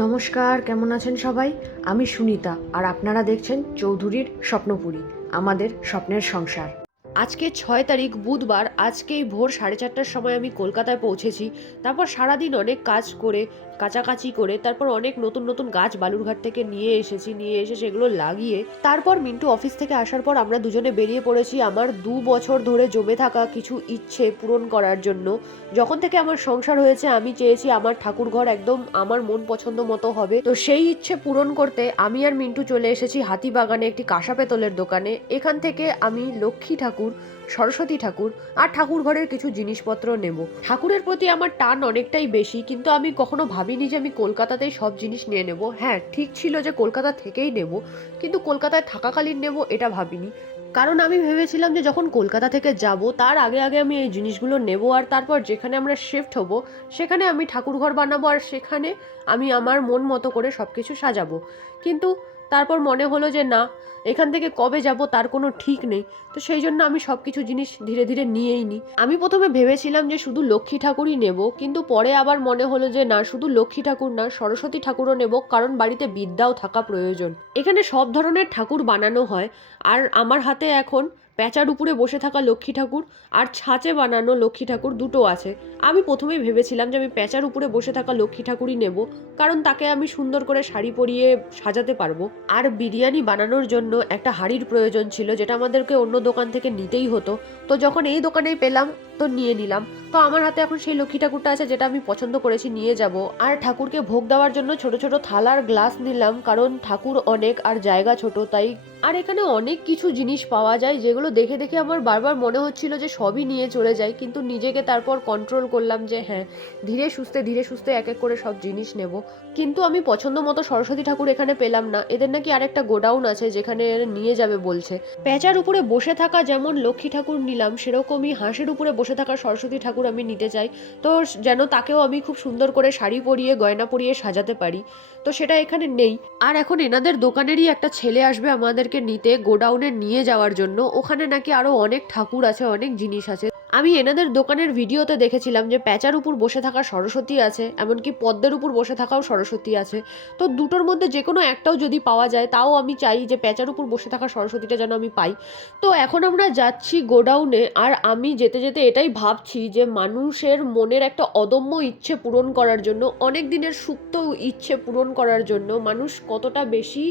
নমস্কার, কেমন আছেন সবাই? আমি সুনিতা আর আপনারা দেখছেন চৌধুরীর স্বপ্নপুরী, আমাদের স্বপ্নের সংসার। আজকে 6 তারিখ বুধবার। আজকেই ভোর 4:30টার সময় আমি কলকাতায় পৌঁছেছি। তারপর সারাদিন অনেক কাজ করে, কাচাকাচি করে, তারপর অনেক নতুন নতুন গাছ বালুরঘাট থেকে নিয়ে এসে সেগুলো লাগিয়ে তারপর মিন্টু অফিস থেকে আসার পর আমরা দুজনে বেরিয়ে পড়েছি আমার 2 বছর ধরে জমে থাকা কিছু ইচ্ছে পূরণ করার জন্য। যখন থেকে আমার সংসার হয়েছে আমি চেয়েছি আমার ঠাকুর ঘর একদম আমার মন পছন্দ মতো হবে। তো সেই ইচ্ছে পূরণ করতে আমি আর মিন্টু চলে এসেছি হাতিবাগানে একটি কাঁসা পেতলের দোকানে। এখান থেকে আমি লক্ষ্মী ঠাকুর, সরস্বতী ঠাকুর আর ঠাকুর ঘরের কিছু জিনিসপত্র নেব। ঠাকুরের প্রতি আমার টান অনেকটাই বেশি, কিন্তু আমি কখনো ভাবিনি যে আমি কলকাতাতেই সব জিনিস নিয়ে নেব। হ্যাঁ, ঠিক ছিল যে কলকাতা থেকেই নেব, কিন্তু কলকাতায় থাকাকালীন নেব এটা ভাবিনি। কারণ আমি ভেবেছিলাম যে যখন কলকাতা থেকে যাব তার আগে আগে আমি এই জিনিসগুলো নেব, আর তারপর যেখানে আমরা শিফট হব সেখানে আমি ঠাকুরঘর বানাবো আর সেখানে আমি আমার মন মতো করে সব কিছু সাজাবো। কিন্তু তারপর মনে হলো যে না, এখান থেকে কবে যাব তার কোনো ঠিক নেই। তো সেই জন্য আমি সব কিছু জিনিস ধীরে ধীরে নিয়েই নিই। আমি প্রথমে ভেবেছিলাম যে শুধু লক্ষ্মী ঠাকুরই নেব, কিন্তু পরে আবার মনে হলো যে না, শুধু লক্ষ্মী ঠাকুর না, সরস্বতী ঠাকুরও নেব, কারণ বাড়িতে বিদ্যাও থাকা প্রয়োজন। এখানে সব ধরনের ঠাকুর বানানো হয়। আর আমার হাতে এখন প্যাঁচার উপরে বসে থাকা লক্ষ্মী ঠাকুর আর ছাঁচে বানানো লক্ষ্মী ঠাকুর দুটো আছে। আমি প্রথমেই ভেবেছিলাম যে আমি প্যাঁচার উপরে বসে থাকা লক্ষ্মী ঠাকুরই নেব, কারণ তাকে আমি সুন্দর করে শাড়ি পরিয়ে সাজাতে পারবো। আর বিরিয়ানি বানানোর জন্য একটা হাঁড়ির প্রয়োজন ছিল, যেটা আমাদেরকে অন্য দোকান থেকে নিতেই হতো। তো যখন এই দোকানেই পেলাম তো নিয়ে নিলাম। তো আমার হাতে এখন সেই লক্ষ্মী ঠাকুরটা আছে যেটা আমি পছন্দ করেছি, নিয়ে যাব। আর ঠাকুরকে ভোগ দেওয়ার জন্য ছোট ছোট থালার গ্লাস নিলাম, কারণ ঠাকুর অনেক আর জায়গা ছোট তাই। আর এখানে অনেক কিছু জিনিস পাওয়া যায় যেগুলো দেখে দেখে আমার বারবার মনে হচ্ছিল যে সবই নিয়ে চলে যাই, কিন্তু নিজেকে তারপর কন্ট্রোল করলাম যে হ্যাঁ, ধীরে সুস্থে এক এক করে সব জিনিস নেব। কিন্তু আমি পছন্দ মতো সরস্বতী ঠাকুর এখানে পেলাম না। এদের নাকি আরেকটা গোডাউন আছে যেখানে নিয়ে যাবে বলছে। প্যাঁচার উপরে বসে থাকা যেমন লক্ষ্মী ঠাকুর নিলাম, সেরকমই হাঁসের উপরে বসে থাকা সরস্বতী ঠাকুর আমি নিতে চাই। তো যেন তাকেও আমি খুব সুন্দর করে শাড়ি পরিয়ে গয়না পরিয়ে সাজাতে পারি। তো সেটা এখানে নেই। আর এখন এনাদের দোকানেরই একটা ছেলে আসবে আমাদেরকে নিতে গোডাউনে নিয়ে যাওয়ার জন্য। ওখানে নাকি আরো অনেক ঠাকুর আছে, অনেক জিনিস আছে। আমি এনাদের দোকানের ভিডিওতে দেখেছিলাম যে প্যাঁচার উপর বসে থাকা সরস্বতী আছে, এমনকি পদ্মের উপর বসে থাকাও সরস্বতী আছে। তো দুটোর মধ্যে যে কোনো একটাও যদি পাওয়া যায় তাও আমি চাই যে প্যাঁচার উপর বসে থাকা সরস্বতীটা যেন আমি পাই। তো এখন আমরা যাচ্ছি গোডাউনে, আর আমি যেতে যেতে এটাই ভাবছি যে মানুষের মনের একটা অদম্য ইচ্ছে পূরণ করার জন্য, অনেক দিনের সুপ্ত ইচ্ছে পূরণ করার জন্য মানুষ কতটা বেশি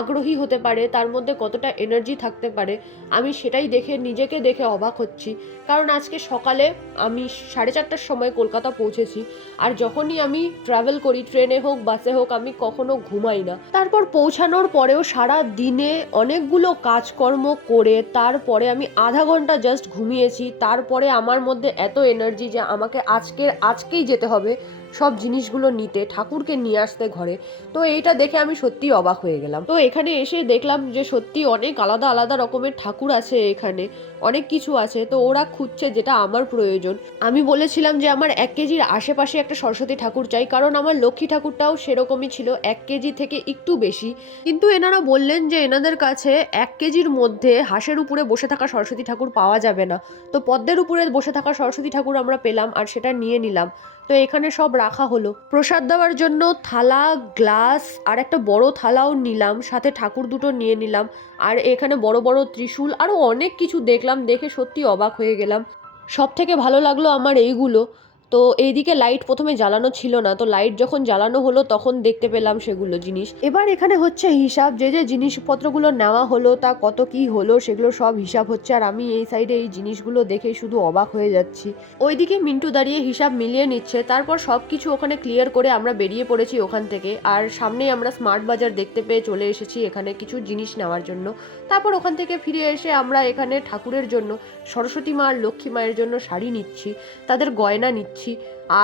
আগ্রহী হতে পারে, তার মধ্যে কতটা এনার্জি থাকতে পারে। আমি সেটাই নিজেকে দেখে অবাক হচ্ছি। কারণ আজকে সকালে আমি 4:30টার সময় কলকাতা পৌঁছেছি, আর যখনই আমি ট্রাভেল করি ট্রেনে হোক বাসে হোক আমি কখনো ঘুমাই না। তারপর পৌঁছানোর পরেও সারা দিনে অনেকগুলো কাজকর্ম করে তারপরে আমি আধা ঘন্টা জাস্ট ঘুমিয়েছি। তারপরে আমার মধ্যে এত এনার্জি যে আমাকে আজকেই যেতে হবে সব জিনিসগুলো নিতে, ঠাকুরকে নিয়ে আসতে ঘরে। তো এইটা দেখে আমি সত্যি অবাক হয়ে গেলাম। তো এখানে এসে দেখলাম যে সত্যি অনেক আলাদা আলাদা রকমের ঠাকুর আছে, এখানে অনেক কিছু আছে। তো ওরা খুঁজছে যেটা আমার প্রয়োজন। আমি বলেছিলাম যে আমার 1 কেজির আশেপাশে একটা সরস্বতী ঠাকুর চাই, কারণ আমার লক্ষ্মী ঠাকুরটাও সেরকমই ছিল, 1 কেজি থেকে একটু বেশি। কিন্তু এনারা বললেন যে এনাদের কাছে 1 কেজির মধ্যে হাঁসের উপরে বসে থাকা সরস্বতী ঠাকুর পাওয়া যাবে না। তো পদ্মের উপরে বসে থাকা সরস্বতী ঠাকুর আমরা পেলাম আর সেটা নিয়ে নিলাম। তো এখানে সব রাখা হলো। প্রসাদ দেওয়ার জন্য থালা, গ্লাস আর একটা বড় থালাও নিলাম, সাথে ঠাকুর দুটো নিয়ে নিলাম। আর এখানে বড় বড় ত্রিশূল আরও অনেক কিছু দেখলাম, দেখে সত্যি অবাক হয়ে গেলাম। সব থেকে ভালো লাগলো আমার এইগুলো। তো এইদিকে লাইট প্রথমে জ্বালানো ছিল না, তো লাইট যখন জ্বালানো হলো তখন দেখতে পেলাম সেগুলো জিনিস। এবার এখানে হচ্ছে হিসাব, যে যে জিনিসপত্রগুলো নেওয়া হলো তা কত কি হলো সেগুলো সব হিসাব হচ্ছে। আর আমি এই সাইডে এই জিনিসগুলো দেখে শুধু অবাক হয়ে যাচ্ছি। ওইদিকে মিন্টু দাঁড়িয়ে হিসাব মিলিয়ে নিচ্ছে। তারপর সব কিছু ওখানে ক্লিয়ার করে আমরা বেরিয়ে পড়েছি ওখান থেকে। আর সামনেই আমরা স্মার্ট বাজার দেখতে পেয়ে চলে এসেছি এখানে কিছু জিনিস নেওয়ার জন্য। তারপর ওখান থেকে ফিরে এসে আমরা এখানে ঠাকুরের জন্য, সরস্বতী মা আর লক্ষ্মী মায়ের জন্য শাড়ি নিচ্ছি, তাদের গয়না নিচ্ছি।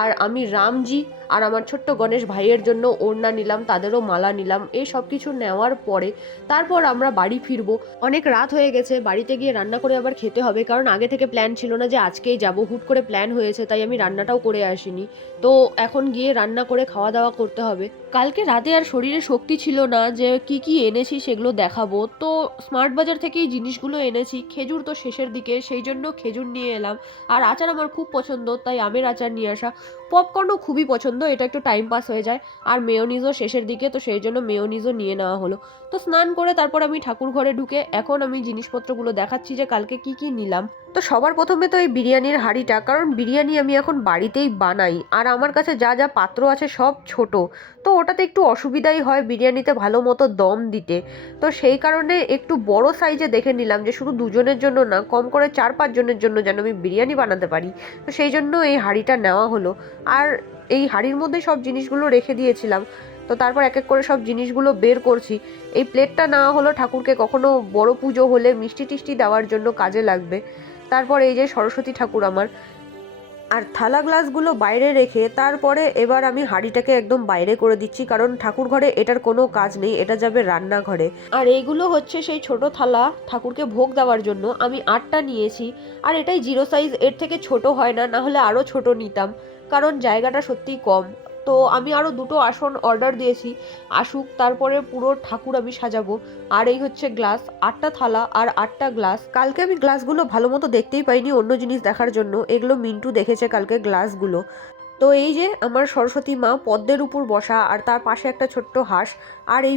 আর আমি রামজি আর আমার ছোট্ট গণেশ ভাইয়ের জন্য ওড়না নিলাম, তাদেরও মালা নিলাম। এই সব কিছু নেওয়ার পরে তারপর আমরা বাড়ি ফিরবো। অনেক রাত হয়ে গেছে, বাড়িতে গিয়ে রান্না করে আবার খেতে হবে, কারণ আগে থেকে প্ল্যান ছিল না যে আজকেই যাব, হুট করে প্ল্যান হয়েছে তাই আমি রান্নাটাও করে আসিনি। তো এখন গিয়ে রান্না করে খাওয়া দাওয়া করতে হবে। কালকে রাতে আর শরীরে শক্তি ছিল না যে কি কি এনেছি সেগুলো দেখাবো। তো স্মার্ট বাজার থেকেই জিনিসগুলো এনেছি। খেজুর তো শেষের দিকে, সেই জন্য খেজুর নিয়ে এলাম। আর আচার আমার খুব পছন্দ তাই আমের আচার নিয়ে আসা। পপকর্নও খুবই পছন্দ, এটা একটু টাইম পাস হয়ে যায়। আর মেয়োনিজও শেষের দিকে, তো সেই জন্য মেয়োনিজও নিয়ে নেওয়া হলো। তো স্নান করে তারপর আমি ঠাকুর ঘরে ঢুকে এখন আমি জিনিসপত্রগুলো দেখাচ্ছি যে কালকে কি কি নিলাম। তো সবার প্রথমে তো এই বিরিয়ানির হাঁড়িটা, কারণ বিরিয়ানি আমি এখন বাড়িতেই বানাই আর আমার কাছে যা যা পাত্র আছে সব ছোট, তো ওটাতে একটু অসুবিধাই হয় বিরিয়ানিতে ভালো মতো দম দিতে। তো সেই কারণে একটু বড় সাইজে দেখে নিলাম যে শুধু দুজনের জন্য না, কম করে 4-5 জনের জন্য যেন আমি বিরিয়ানি বানাতে পারি। তো সেই জন্য এই হাঁড়িটা নেওয়া হলো। আর এই হাঁড়ির মধ্যে সব জিনিসগুলো রেখে দিয়েছিলাম। তো তারপর এক এক করে সব জিনিসগুলো বের করছি। এই প্লেটটা নেওয়া হলো ঠাকুরকে কখনো বড় পুজো হলে মিষ্টি টিষ্টি দেওয়ার জন্য কাজে লাগবে। তারপর এই যে সরস্বতী ঠাকুর আমার, আর থালা গ্লাসগুলো বাইরে রেখে তারপরে এবার আমি হাঁড়িটাকে একদম বাইরে করে দিচ্ছি, কারণ ঠাকুর ঘরে এটার কোনো কাজ নেই, এটা যাবে রান্নাঘরে। আর এইগুলো হচ্ছে সেই ছোট থালা ঠাকুরকে ভোগ দেওয়ার জন্য, আমি 8টা নিয়েছি। আর এটাই 0 সাইজ, এর থেকে ছোট হয় না, না হলে আরও ছোট নিতাম, কারণ জায়গাটা সত্যিই কম। তো আমি আরও 2টো আসন অর্ডার দিয়েছি, আসুক তারপরে পুরো ঠাকুর আমি সাজাবো। আর এই হচ্ছে গ্লাস, 8টা থালা আর 8টা গ্লাস। কালকে আমি গ্লাসগুলো ভালো মতো দেখতেই পাইনি অন্য জিনিস দেখার জন্য, এগুলো মিন্টু দেখেছে কালকে গ্লাসগুলো। তো এই যে আমার সরস্বতী মা পদ্মের উপর বসা, আর তার পাশে একটা ছোট্ট হাঁস। আর এই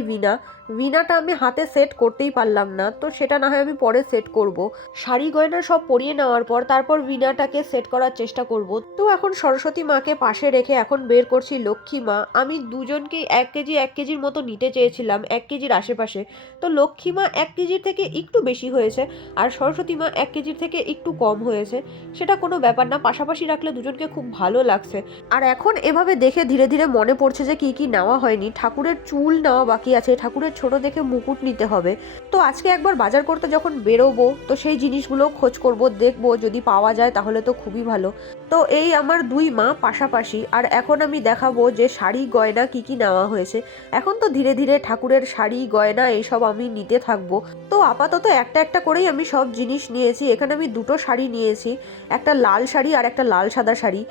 ভিনাটা আমি হাতে সেট করতেই পারলাম না, তো সেটা না হয় আমি পরে সেট করব। শাড়ি গয়না সব পরিয়ে নেওয়ার পর তারপর ভিনাটাকে সেট করার চেষ্টা করব। তো এখন সরস্বতী মাকে পাশে রেখে এখন বের করছি লক্ষ্মী মা। আমি দুজনকেই 1 কেজি 1 কেজির মতো নিতে চেয়েছিলাম, 1 কেজির আশেপাশে। তো লক্ষ্মী মা 1 কেজির থেকে একটু বেশি হয়েছে, আর সরস্বতী মা 1 কেজির থেকে একটু কম হয়েছে। সেটা কোনো ব্যাপার না, পাশাপাশি রাখলে দুজনকে খুব ভালো লাগছে। আর এখন এভাবে দেখে ধীরে ধীরে মনে পড়ছে যে কি কি নেওয়া হয়নি। ঠাকুরের চুল নেওয়া বাকি আছে, ঠাকুরের ছোট দেখে মুকুট নিতে হবে। তো আজকে একবার বাজার করতে যখন বেরোবো তো সেই জিনিসগুলো খোঁজ করব, দেখবো যদি পাওয়া যায় তাহলে তো খুবই ভালো। তো এই আমার 2 মা পাশাপাশি। আর এখন আমি দেখাবো যে শাড়ি গয়না কি কি নেওয়া হয়েছে। এখন তো ধীরে ধীরে ঠাকুরের শাড়ি গয়না এইসব আমি নিতে থাকবো। তো আপাতত একটা একটা করেই আমি সব জিনিস নিয়েছি। এখানে আমি 2টো শাড়ি নিয়েছি, একটা লাল শাড়ি আর একটা লাল সাদা শাড়ি।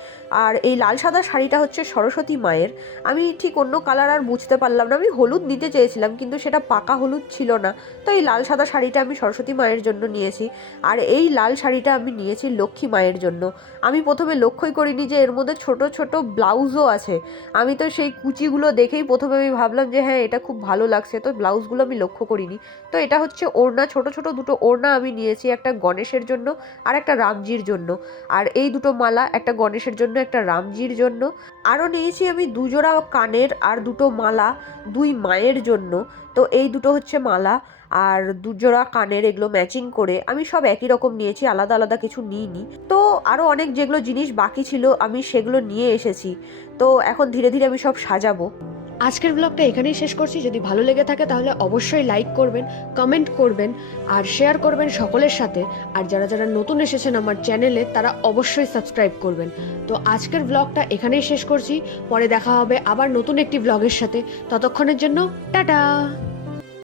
আর এই লাল সাদা শাড়িটা হচ্ছে সরস্বতী মায়ের। আমি ঠিক অন্য কালার আর বুঝতে পারলাম না, আমি হলুদ নিতে চেয়েছিলাম কিন্তু সেটা পাকা হলুদ ছিল না। তো এই লাল সাদা শাড়িটা আমি সরস্বতী মায়ের জন্য নিয়েছি। আর এই লাল শাড়িটা আমি নিয়েছি লক্ষ্মী মায়ের জন্য। আমি প্রথমে লক্ষ্যই করিনি যে এর মধ্যে ছোট ছোট ব্লাউজও আছে। আমি তো সেই কুচিগুলো দেখেই প্রথমে আমি ভাবলাম যে হ্যাঁ এটা খুব ভালো লাগছে, তো ব্লাউজগুলো আমি লক্ষ্য করিনি। তো এটা হচ্ছে ওড়না, ছোট ছোট 2টো ওড়না আমি নিয়েছি, একটা গণেশের জন্য আর একটা রামজির জন্য। আর এই 2টো মালা, একটা গণেশের জন্য একটা রামজির জন্য। আরও নিয়েছি আমি 2 জোড়া কানের আর 2টো মালা 2 মায়ের জন্য। তো এই 2টো হচ্ছে মালা আর 2 জোড়া কানের, এগুলো ম্যাচিং করে আমি সব একই রকম নিয়েছি, আলাদা আলাদা কিছু নিইনি। তো আরও অনেক যেগুলো জিনিস বাকি ছিল আমি সেগুলো নিয়ে এসেছি। তো এখন ধীরে ধীরে আমি সব সাজাবো। আজকের ব্লগটা এখানেই শেষ করছি। যদি ভালো লেগে থাকে তাহলে অবশ্যই লাইক করবেন, কমেন্ট করবেন আর শেয়ার করবেন সকলের সাথে। আর যারা যারা নতুন এসেছেন আমার চ্যানেলে তারা অবশ্যই সাবস্ক্রাইব করবেন। তো আজকের ব্লগটা এখানেই শেষ করছি, পরে দেখা হবে আবার নতুন একটি ব্লগের সাথে। ততক্ষণের জন্য টাটা।